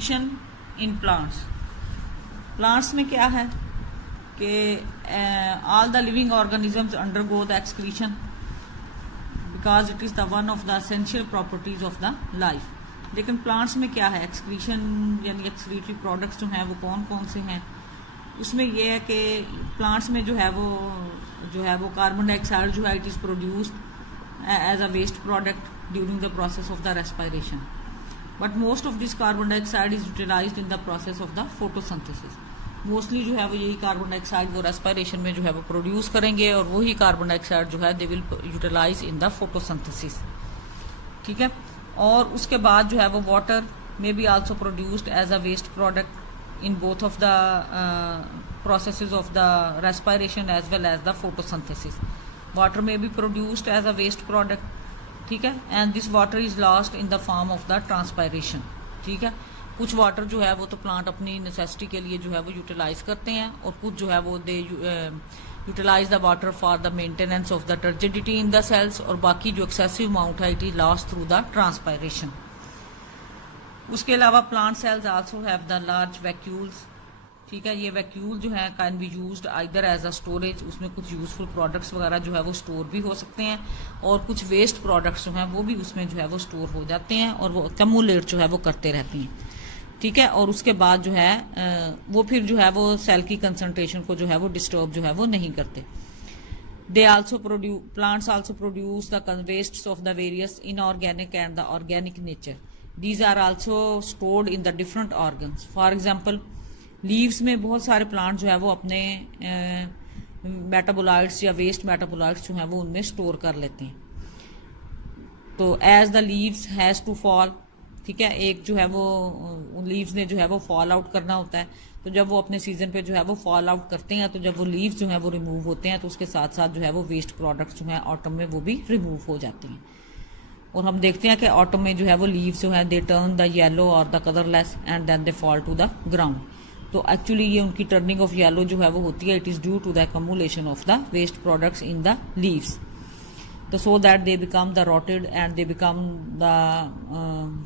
Excretion in plants. Plants में क्या है कि all the living organisms undergo the excretion because it is the one of the essential properties of the life. लेकिन plants में क्या है, एक्सक्रीशन यानी एक्सक्रीटरी प्रोडक्ट्स जो हैं वो कौन कौन से हैं। उसमें यह है कि प्लांट्स में जो है वो कार्बन डाइऑक्साइड जो है it is produced as a waste product during the process of the respiration, but most of this carbon dioxide is utilised in the process of the photosynthesis. Mostly जो है वो यही कार्बन डाइऑक्साइड वो respiration में जो है वो produce करेंगे और वही कार्बन डाइऑक्साइड जो है they will utilize in the photosynthesis. ठीक है, और उसके बाद जो है वो वाटर में be also produced as a waste product in both of the processes of the respiration as well as the photosynthesis. Water में be produced as a waste product, ठीक है, and this water is lost in the form of the transpiration. ठीक है, कुछ water जो है वो तो प्लांट अपनी नेसेसिटी के लिए जो है वो यूटिलाइज करते हैं और कुछ जो है वो they utilize the water for the maintenance of the turgidity in the cells, और बाकी जो एक्सेसिव अमाउंट है it is lost through the transpiration. उसके अलावा plant cells also have the large vacuoles. ठीक है, ये वैक्यूल जो है can be used either as a storage, उसमें कुछ यूजफुल प्रोडक्ट्स वगैरह जो है वो स्टोर भी हो सकते हैं, और कुछ वेस्ट प्रोडक्ट्स जो हैं वो भी उसमें जो है वो स्टोर हो जाते हैं और वो कम्युलेट जो है वो करते रहते हैं। ठीक है, और उसके बाद जो है वो फिर जो है वो सेल की कंसंट्रेशन को जो है वो डिस्टर्ब जो है वो नहीं करते। They also plants also produce the wastes of the various inorganic and the organic nature. These are also stored in the different organs. For example leaves में बहुत सारे प्लांट जो है वो अपने मेटाबोलाइट्स या वेस्ट मेटाबोलाइट्स जो है वो उनमें स्टोर कर लेते हैं। तो as the leaves has to fall, ठीक है, एक जो है वो लीव्स ने जो है वो फॉल आउट करना होता है, तो जब वो अपने सीजन पे जो है वो फॉल आउट करते हैं तो जब वो लीव्स जो है वो रिमूव होते हैं तो उसके साथ साथ जो है वो वेस्ट प्रोडक्ट्स जो है ऑटम में वो भी रिमूव हो जाते हैं। और हम देखते हैं कि ऑटम में जो है वो लीव्स जो है दे टर्न द येलो और the colourless and then they fall to the ground. तो एक्चुअली ये उनकी टर्निंग ऑफ येलो जो है वो होती है, it is due to the accumulation of the waste products in the leaves, तो so that they become the rotted and they become the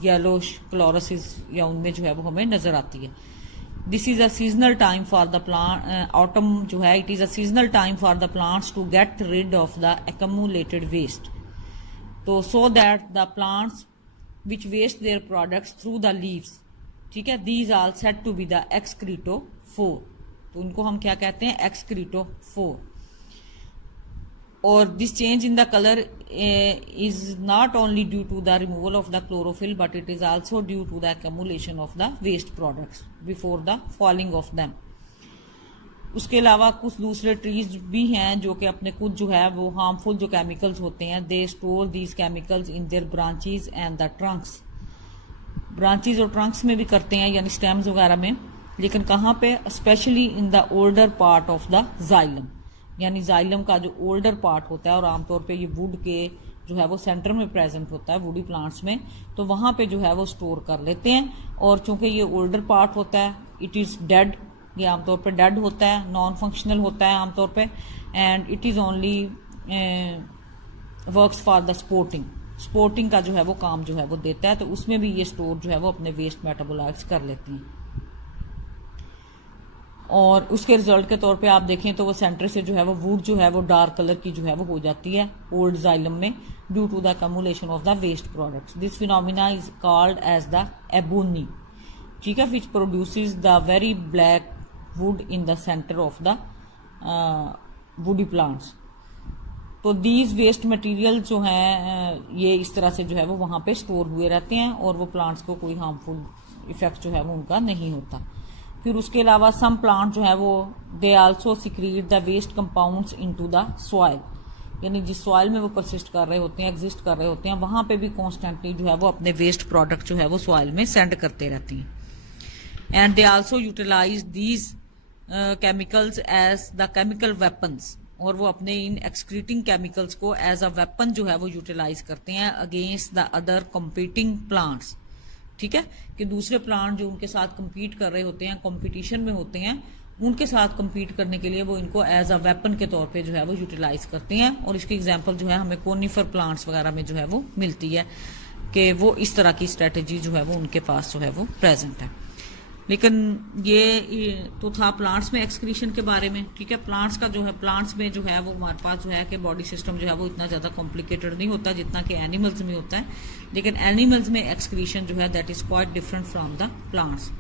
yellowish chlorosis या उनमें जो है वो हमें नजर आती है। This is a seasonal time for the plant, autumn जो है it is a seasonal time for the plants to get rid of the accumulated waste, तो so that the plants which waste their products through the leaves, ठीक है, these are said to be the excretophore, तो उनको हम क्या कहते हैं, excretophore। और this change in the colour is not only due to the removal of the chlorophyll but it is also due to the accumulation of the waste products before the falling of them. उसके अलावा कुछ दूसरे trees भी हैं जो कि अपने कुछ जो है वो हार्मफुल जो केमिकल्स होते हैं, they store these chemicals in their branches and the Trunks. Branches और ट्रंक्स में भी करते हैं यानी स्टेम्स वगैरह में, लेकिन कहाँ पे, specially in the older part of the xylem, यानी जाइलम का जो ओल्डर पार्ट होता है और आमतौर पे ये वुड के जो है वो सेंटर में प्रेजेंट होता है वुडी प्लांट्स में, तो वहां पे जो है वो स्टोर कर लेते हैं। और चूंकि ये ओल्डर पार्ट होता है इट इज डेड, ये आमतौर पे डेड होता है, नॉन फंक्शनल होता है आमतौर पे, and it is only works for the sporting का जो है वो काम जो है वो देता है, तो उसमें भी ये स्टोर जो है वो अपने वेस्ट मेटाबोलाइट्स कर लेते हैं। और उसके रिजल्ट के तौर पे आप देखें तो वो सेंटर से जो है वो वुड जो है वो डार्क कलर की जो है वो हो जाती है ओल्ड जाइलम में due to the accumulation of the waste products. This phenomena is called as the ebony, ठीक है, which produces the very black wood in the centre of the woody plants. तो दीज वेस्ट मटेरियल जो हैं ये इस तरह से जो है वो वहां पे स्टोर हुए रहते हैं और वो प्लांट्स को कोई हार्मफुल इफेक्ट जो है वो उनका नहीं होता। फिर उसके अलावा सम प्लांट जो है वो they also secrete the waste compounds into the soil, यानी जिस सॉइल में वो परसिस्ट कर रहे होते हैं, एग्जिस्ट कर रहे होते हैं, वहां पे भी कॉन्स्टेंटली जो है वो अपने वेस्ट प्रोडक्ट जो है वो सॉइल में सेंड करते रहते हैं। And they also utilise these chemicals as the chemical weapons, और वो अपने इन एक्सक्रीटिंग केमिकल्स को एज अ वेपन जो है वो यूटिलाइज करते हैं against the other competing plants. ठीक है, कि दूसरे प्लांट जो उनके साथ compete कर रहे होते हैं, कंपटीशन में होते हैं, उनके साथ compete करने के लिए वो इनको एज अ वेपन के तौर पे जो है वो यूटिलाइज करते हैं। और इसकी एग्जांपल जो है हमें कोनिफर प्लांट्स वगैरह में जो है वो मिलती है कि वो इस तरह की स्ट्रेटेजी जो है वो उनके पास जो है वो प्रेजेंट है। लेकिन ये तो था प्लांट्स में एक्सक्रीशन के बारे में, ठीक है। प्लांट्स का जो है, प्लांट्स में जो है वो हमारे पास जो है कि बॉडी सिस्टम जो है वो इतना ज़्यादा कॉम्प्लिकेटेड नहीं होता जितना कि एनिमल्स में होता है, लेकिन एनिमल्स में एक्सक्रीशन जो है that is quite different from the plants.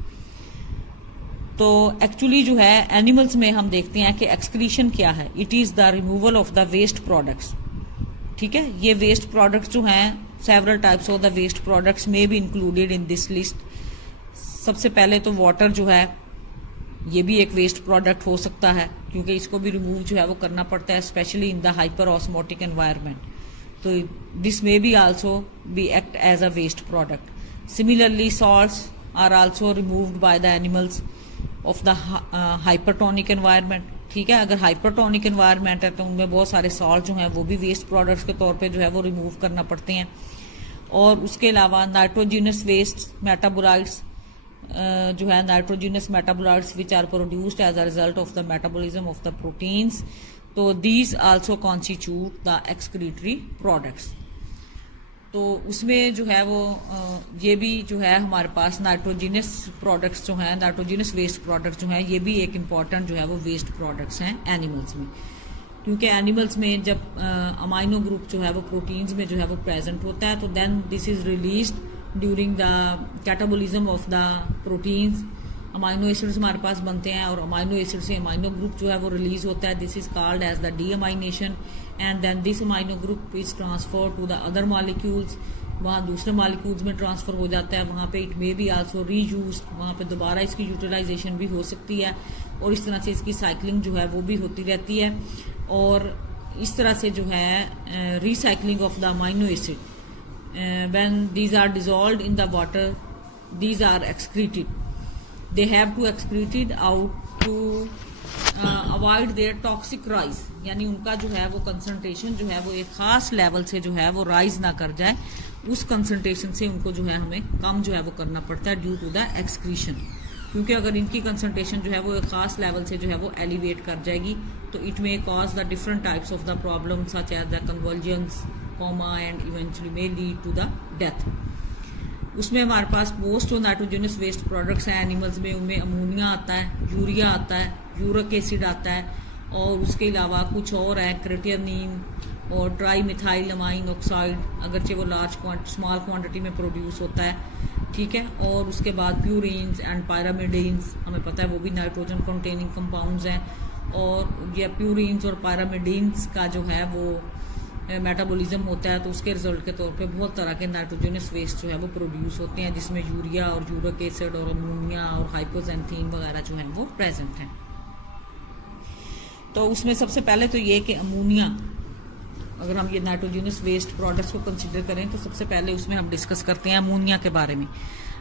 तो एक्चुअली जो है एनिमल्स में हम देखते हैं कि एक्सक्रीशन क्या है, it is the removal of the waste products, ठीक है। ये वेस्ट प्रोडक्ट्स जो हैं, several types of the waste products में भी इंक्लूडेड इन दिस लिस्ट। सबसे पहले तो वाटर जो है ये भी एक वेस्ट प्रोडक्ट हो सकता है, क्योंकि इसको भी रिमूव जो है वो करना पड़ता है, specially in the hyperosmotic environment. तो this may be also be act as a waste product. Similarly salts are also removed by the animals of the hypertonic environment, ठीक है। अगर हाइपरटोनिक एनवायरनमेंट है तो उनमें बहुत सारे सॉल्ट जो हैं वो भी वेस्ट प्रोडक्ट्स के तौर पे जो है वो रिमूव करना पड़ते हैं। और उसके अलावा नाइट्रोजिनस वेस्ट मेटाबोलाइट्स जो है, nitrogenous metabolites which are produced as a result of the metabolism of the proteins, तो these also constitute the excretory products. तो उसमें जो है वो ये भी जो है हमारे पास नाइट्रोजिनस प्रोडक्ट्स जो हैं, नाइट्रोजिनस वेस्ट प्रोडक्ट्स जो हैं, ये भी एक इम्पॉर्टेंट जो है वो वेस्ट प्रोडक्ट्स हैं एनिमल्स में, क्योंकि एनिमल्स में जब अमाइनो ग्रुप जो है वो प्रोटीन्स में जो है वो प्रेजेंट होता है, तो then this is released during the catabolism of the proteins. Amino acids हमारे पास बनते हैं और अमाइनो एसिड से अमाइनो ग्रुप जो है वो रिलीज होता है, this is called as the deamination, and then this amino group is transfer to the other molecules, वहाँ दूसरे मॉलिक्यूल्स में ट्रांसफर हो जाता है, वहाँ पे it may be also reuse, वहाँ पे दोबारा इसकी यूटिलाइजेशन भी हो सकती है, और इस तरह से इसकी साइकिलिंग जो है वो भी होती रहती है। और इस तरह से जो है recycling of the amino acid when these are dissolved in the water, these are excreted, they have to excrete it out to avoid their toxic rise, यानी उनका जो है वो कंसंट्रेशन जो है वो एक खास लेवल से जो है वो राइज ना कर जाए, उस कंसंट्रेशन से उनको जो है हमें कम जो है वो करना पड़ता है ड्यू टू द एक्सक्रीशन। क्योंकि अगर इनकी कंसंट्रेशन जो है वो एक खास लेवल से जो है वो एलिवेट कर जाएगी तो it may cause the different types of the problem such as the convergence, comma and eventually may lead to the death. उसमें हमारे पास मोस्ट जो नाइट्रोजनस वेस्ट प्रोडक्ट्स हैं एनिमल्स में, उनमें अमोनिया आता है, यूरिया आता है, यूरिक एसिड आता है, और उसके अलावा कुछ और है क्रिएटिनिन और ट्राई मिथाइल अमाइन ऑक्साइड, अगरचे वो स्मॉल क्वांटिटी में प्रोड्यूस होता है, ठीक है। और उसके बाद प्यूरिन्स एंड पायरामिडीन्स, हमें पता है वो भी नाइट्रोजन कंटेनिंग कंपाउंड्स हैं, और ये प्यूरिन्स और पायरामिडीन्स का जो है वो मेटाबॉलिज्म होता है, तो उसके रिजल्ट के तौर पे बहुत तरह के नाइट्रोजनस वेस्ट जो है वो प्रोड्यूस होते हैं, जिसमें यूरिया और यूरिक एसिड और अमोनिया और हाइपोजेंथीन वगैरह जो है वो प्रेजेंट हैं। तो उसमें सबसे पहले तो ये कि अमोनिया, अगर हम ये नाइट्रोजनस वेस्ट प्रोडक्ट्स को कंसिडर करें तो सबसे पहले उसमें हम डिस्कस करते हैं अमोनिया के बारे में।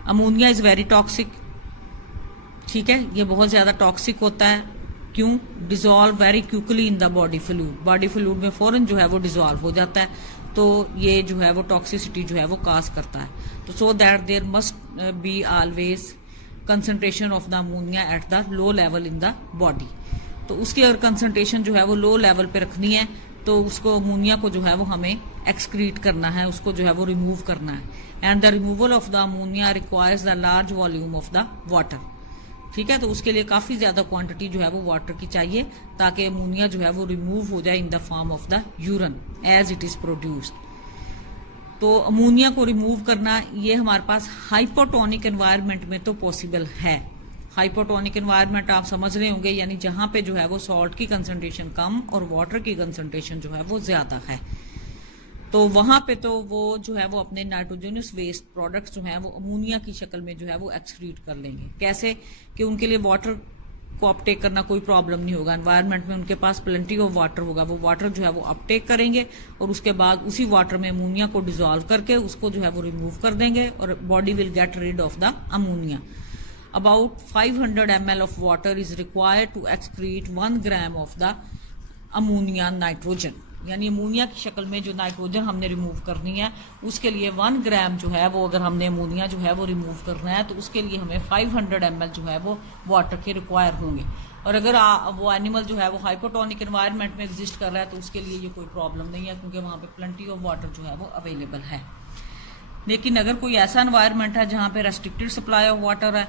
अमोनिया इज वेरी टॉक्सिक, ठीक है, ये बहुत ज्यादा टॉक्सिक होता है। क्यों? Dissolve very quickly in the body fluid, body fluid में फौरन जो है वो डिजॉल्व हो जाता है, तो ये जो है वो टॉक्सिसिटी जो है वो काज करता है। तो so that there must be always concentration of the ammonia at the low level in the body. तो उसकी अगर कंसंट्रेशन जो है वो लो लेवल पे रखनी है तो उसको अमोनिया को जो है वो हमें एक्सक्रीट करना है, उसको जो है वो रिमूव करना है, and the removal of the ammonia requires the large volume of the water, ठीक है। तो उसके लिए काफी ज्यादा क्वांटिटी जो है वो वाटर की चाहिए ताकि अमोनिया जो है वो रिमूव हो जाए in the form of the urine as it is produced. तो अमोनिया को रिमूव करना ये हमारे पास हाइपोटोनिक एनवायरनमेंट में तो पॉसिबल है। हाइपोटोनिक एनवायरनमेंट आप समझ रहे होंगे, यानी जहां पे जो है वो सॉल्ट की कंसंट्रेशन कम और वाटर की कंसंट्रेशन जो है वो ज्यादा है, तो वहां पे तो वो जो है वो अपने नाइट्रोजनस वेस्ट प्रोडक्ट्स जो है वो अमोनिया की शक्ल में जो है वो एक्सक्रीट कर लेंगे। कैसे? कि उनके लिए वाटर को अपटेक करना कोई प्रॉब्लम नहीं होगा, एनवायरनमेंट में उनके पास प्लेंटी ऑफ वाटर होगा, वो वाटर जो है वो अपटेक करेंगे और उसके बाद उसी वाटर में अमोनिया को डिजोल्व करके उसको जो है वो रिमूव कर देंगे और body will get rid of the ammonia. About 500 ml of water is required to excrete 1 gram of the ammonia nitrogen, यानी अमोनिया की शक्ल में जो नाइट्रोजन हमने रिमूव करनी है उसके लिए 1 ग्राम जो है वो अगर हमने अमोनिया जो है वो रिमूव करना है तो उसके लिए हमें 500 ml जो है वो वाटर के रिक्वायर होंगे। और अगर वो एनिमल जो है वो हाइपोटोनिक एनवायरनमेंट में एग्जिस्ट कर रहा है तो उसके लिए ये कोई प्रॉब्लम नहीं है, क्योंकि वहाँ पे प्लेंटी ऑफ वाटर जो है वो अवेलेबल है। लेकिन अगर कोई ऐसा एनवायरनमेंट है जहाँ पे रेस्ट्रिक्टेड सप्लाई ऑफ वाटर है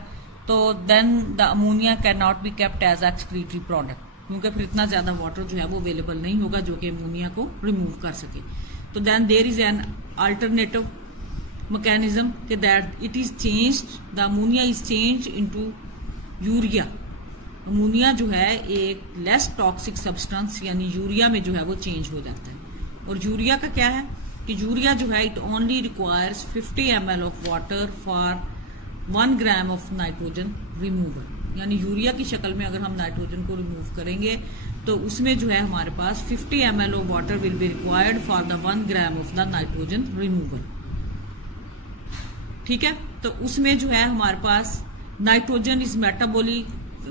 तो then the ammonia can not be kept as excretory product, क्योंकि फिर इतना ज्यादा वाटर जो है वो अवेलेबल नहीं होगा जो कि अमोनिया को रिमूव कर सके। तो then there is an alternative mechanism कि that it is changed, the ammonia is changed into urea. Ammonia जो है एक लेस टॉक्सिक सब्सटेंस यानी यूरिया में जो है वो चेंज हो जाता है। और यूरिया का क्या है कि यूरिया जो है it only requires 50 ml of water for 1 gram of nitrogen removal. यानी यूरिया की शक्ल में अगर हम नाइट्रोजन को रिमूव करेंगे तो उसमें जो है हमारे पास 50 ml of water will be required for the 1 gram of the nitrogen removal. ठीक है, तो उसमें जो है हमारे पास nitrogen is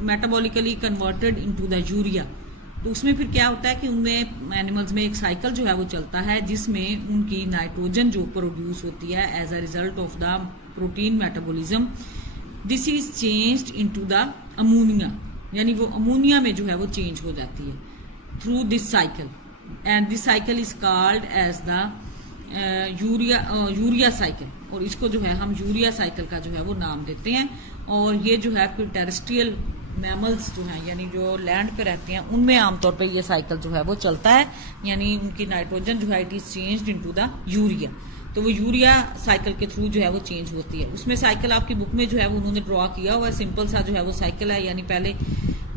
metabolically converted into the urea. तो उसमें फिर क्या होता है कि उनमें एनिमल्स में एक साइकिल जो है वो चलता है जिसमें उनकी नाइट्रोजन जो प्रोड्यूस होती है as a result of the protein metabolism, this is changed into the ammonia, यानी वो अमोनिया में जो है वो चेंज हो जाती है through this cycle, and this cycle is called as the urea cycle. और इसको जो है हम यूरिया साइकिल का जो है वो नाम देते हैं। और ये जो है फिर टेरेस्ट्रियल मैमल्स जो हैं यानी जो लैंड पे रहते हैं उनमें आमतौर पे ये साइकिल जो है वो चलता है, यानी उनकी नाइट्रोजन जो है it is changed into the urea. तो वो यूरिया साइकिल के थ्रू जो है वो चेंज होती है। उसमें साइकिल आपकी बुक में जो है वो उन्होंने ड्रॉ किया हुआ है, सिंपल सा जो है वो साइकिल है। यानी पहले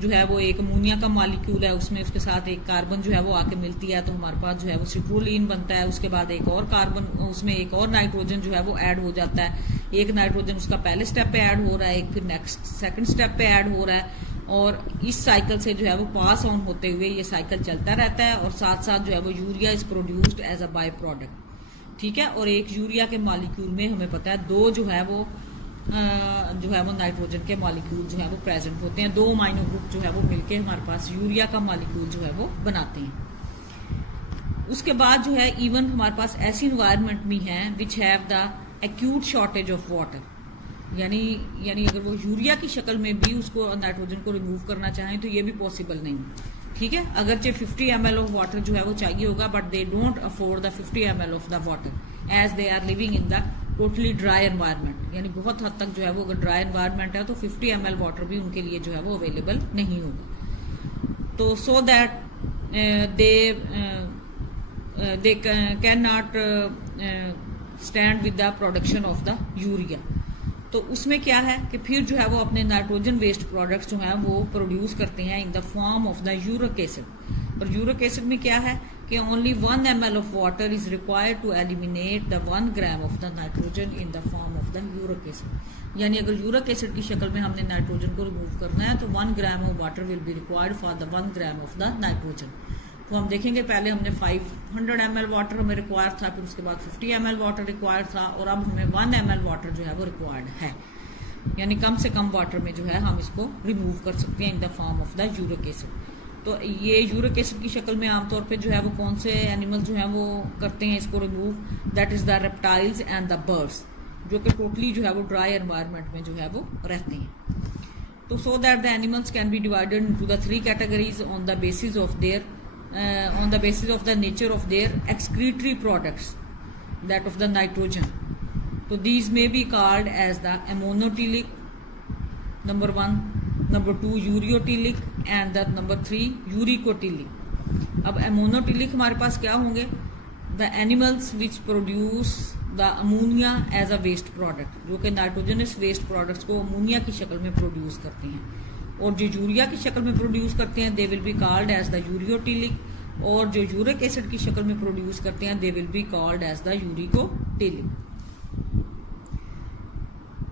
जो है वो एक अमोनिया का मॉलिक्यूल है, उसमें उसके साथ एक कार्बन जो है वो आके मिलती है तो हमारे पास जो है वो सिट्रोलीन बनता है। उसके बाद एक और कार्बन, उसमें एक और नाइट्रोजन जो है वो ऐड हो जाता है। एक नाइट्रोजन उसका पहले स्टेप पे ऐड हो रहा है, एक फिर नेक्स्ट सेकंड स्टेप पे ऐड हो रहा है। और इस साइकिल से जो है वो पास ऑन होते हुए ये साइकिल चलता रहता है और साथ साथ जो है वो urea is produced as a by product. ठीक है, और एक यूरिया के मॉलिक्यूल में हमें पता है दो जो है वो नाइट्रोजन के मॉलिक्यूल जो है वो प्रेजेंट होते हैं। 2 अमाइनो ग्रुप जो है वो मिलके हमारे पास यूरिया का मॉलिक्यूल जो है वो बनाते हैं। उसके बाद जो है इवन हमारे पास ऐसी इन्वायरमेंट भी हैं which have the acute shortage of water, यानी अगर वो यूरिया की शक्ल में भी उसको नाइट्रोजन को रिमूव करना चाहें तो ये भी पॉसिबल नहीं। ठीक है, अगरचे 50 ml ऑफ वाटर जो है वो चाहिए होगा but they don't afford the 50 ml of the water as they are living in the totally dry environment. यानी बहुत हद तक जो है वो अगर ड्राई एनवायरमेंट है तो 50 ml वाटर भी उनके लिए जो है वो अवेलेबल नहीं होगा। तो so that they can not stand with the production of the urea. तो उसमें क्या है कि फिर जो है वो अपने नाइट्रोजन वेस्ट प्रोडक्ट्स जो है वो प्रोड्यूस करते हैं in the form of the uric acid. और यूरिक एसिड में क्या है कि only 1 ml of water is required to eliminate the 1 gram of the nitrogen in the form of the uric acid. यानी अगर यूरिक एसिड की शक्ल में हमने नाइट्रोजन को रिमूव करना है तो 1 gram of water will be required for the 1 gram of the nitrogen. तो हम देखेंगे पहले हमने 500 ml वाटर हमें रिक्वायर्ड था, फिर उसके बाद 50 ml वाटर रिक्वायर्ड था और अब हमें 1 ml वाटर जो है वो रिक्वायर्ड है। यानी कम से कम वाटर में जो है हम इसको रिमूव कर सकते हैं in the form of the uric acid. तो ये यूरिक एसिड की शक्ल में आमतौर पे जो है वो कौन से एनिमल जो है वो करते हैं इसको remove, that is the reptiles and the birds, जो कि टोटली जो है वो ड्राई एनवायरनमेंट में जो है वो रहते हैं। तो so that the animals can be divided into the 3 categories on the basis of the nature of their excretory products, that of the nitrogen. So these may be called as the ammonotelic, number 1, number 2 ureotelic and the number 3 uricotelic। अब ammonotelic हमारे पास क्या होंगे, the animals which produce the ammonia as a waste product, जो कि nitrogenous waste products को ammonia की शक्ल में प्रोड्यूस करते हैं। और जो यूरिया की शक्ल में प्रोड्यूस करते हैं they will be called as the ureotelic, और जो यूरिक एसिड की शक्ल में प्रोड्यूस करते हैं they will be called as the uricotelic.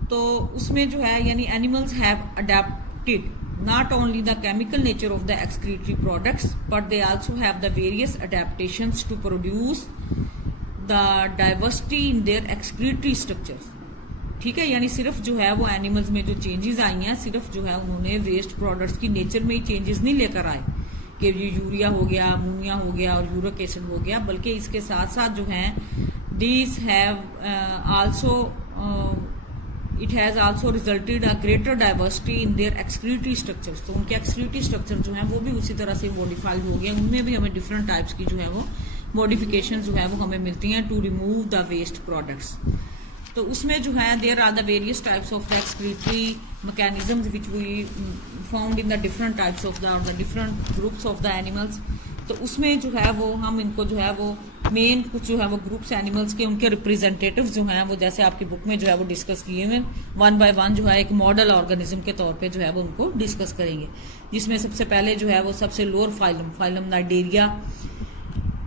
तो उसमें जो है यानी animals have adapted not only the chemical nature of the excretory products but they also have the various adaptations to produce the diversity in their excretory structures. ठीक है, यानी सिर्फ जो है वो एनिमल्स में जो चेंजेस आई हैं सिर्फ जो है उन्होंने वेस्ट प्रोडक्ट्स की नेचर में ही चेंजेस नहीं लेकर आए कि ये यूरिया हो गया, अमोनिया हो गया और यूरिक एसिड हो गया, बल्कि इसके साथ साथ जो है these have also it has also resulted a greater diversity in their excretory structures। तो उनके excretory structure जो है वो भी उसी तरह से मॉडिफाइड हो गए, उनमें भी हमें डिफरेंट टाइप्स की जो है वो मॉडिफिकेशन जो है वो हमें मिलती हैं to remove the waste products. तो उसमें जो है there are the various types of the excretory mechanisms which we found in the different types of the different groups of the animals. तो उसमें जो है वो हम इनको जो है वो मेन कुछ जो है वो ग्रुप्स एनिमल्स के उनके रिप्रेजेंटेटिव्स जो हैं वो जैसे आपकी बुक में जो है वो डिस्कस किए हुए वन बाय वन जो है एक मॉडल ऑर्गेनिज्म के तौर पे जो है वो उनको डिस्कस करेंगे, जिसमें सबसे पहले जो है वो सबसे लोअर फाइलम नाइडेरिया,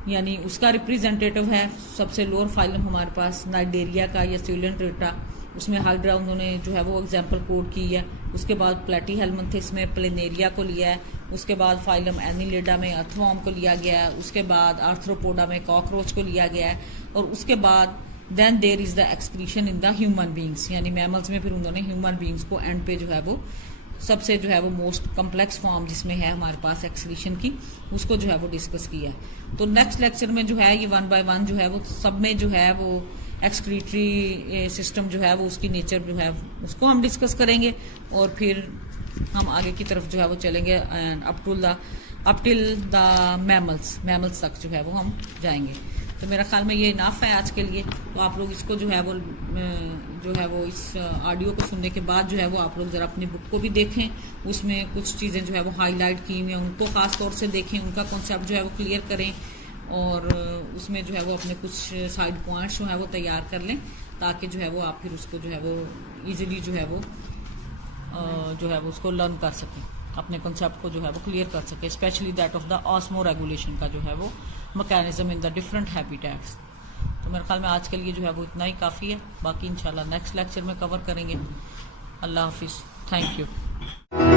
यानी उसका रिप्रेजेंटेटिव है सबसे लोअर फाइलम हमारे पास नाइडेरिया का या स्यूलेंट्रेटा। उसमें हाइड्रा उन्होंने जो है वो एग्जाम्पल कोड की है। उसके बाद प्लेटीहेल्मिन्थिस में प्लेनेरिया को लिया है। उसके बाद फाइलम एनिलिडा में अर्थवॉर्म को लिया गया है। उसके बाद आर्थ्रोपोडा में कॉकरोच को लिया गया है। और उसके बाद then there is the excretion in the human beings, यानी मैमल्स में फिर उन्होंने ह्यूमन बींग्स को एंड पे जो है वो सबसे जो है वो मोस्ट कम्प्लेक्स फॉर्म जिसमें है हमारे पास एक्सक्रीशन की, उसको जो है वो डिस्कस किया है। तो नेक्स्ट लेक्चर में जो है ये वन बाय वन जो है वो सब में जो है वो एक्सक्रीटरी सिस्टम जो है वो उसकी नेचर जो है उसको हम डिस्कस करेंगे और फिर हम आगे की तरफ जो है वो चलेंगे अप टिल द मैमल्स तक जो है वो हम जाएंगे। तो मेरा ख्याल में ये इनाफ है आज के लिए। तो आप लोग इसको जो है वो इस ऑडियो को सुनने के बाद जो है वो आप लोग ज़रा अपनी बुक को भी देखें, उसमें कुछ चीज़ें जो है वो हाईलाइट की हुई हैं उनको ख़ास तौर से देखें, उनका कॉन्सेप्ट जो है वो क्लियर करें और उसमें जो है वो अपने कुछ साइड पॉइंट्स जो है वो तैयार कर लें ताकि जो है वो आप फिर उसको जो है वो ईजिली जो है वो उसको लर्न कर सकें, अपने कॉन्सेप्ट को जो है वो क्लियर कर सकें, specially that of the osmo regulation का जो है वो mechanism in the different habitats. तो मेरे ख्याल में आज के लिए जो है वो इतना ही काफ़ी है, बाकी इंशाल्लाह नेक्स्ट लेक्चर में कवर करेंगे। अल्लाह हाफिज़, थैंक यू।